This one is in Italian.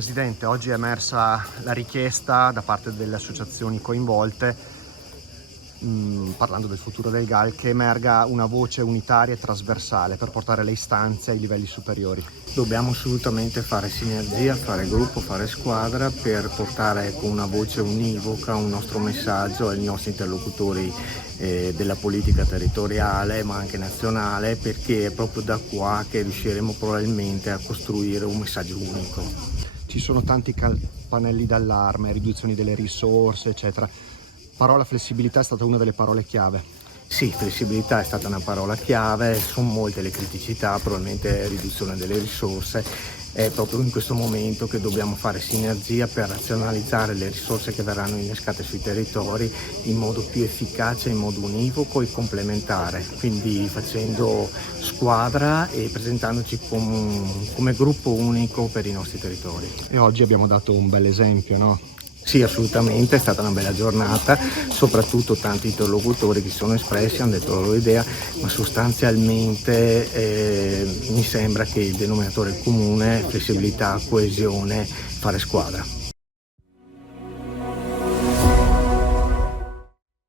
Presidente, oggi è emersa la richiesta da parte delle associazioni coinvolte, parlando del futuro del GAL, che emerga una voce unitaria e trasversale per portare le istanze ai livelli superiori. Dobbiamo assolutamente fare sinergia, fare gruppo, fare squadra per portare con una voce univoca un nostro messaggio ai nostri interlocutori della politica territoriale ma anche nazionale, perché è proprio da qua che riusciremo probabilmente a costruire un messaggio unico. Ci sono tanti pannelli d'allarme, riduzioni delle risorse, eccetera. Parola flessibilità è stata una delle parole chiave. Sì, flessibilità è stata una parola chiave, sono molte le criticità, probabilmente riduzione delle risorse. È proprio in questo momento che dobbiamo fare sinergia per razionalizzare le risorse che verranno innescate sui territori in modo più efficace, in modo univoco e complementare, quindi facendo squadra e presentandoci come gruppo unico per i nostri territori. E oggi abbiamo dato un bel esempio, no? Sì, assolutamente, è stata una bella giornata, soprattutto tanti interlocutori che si sono espressi, hanno detto la loro idea, ma sostanzialmente mi sembra che il denominatore comune è flessibilità, coesione, fare squadra.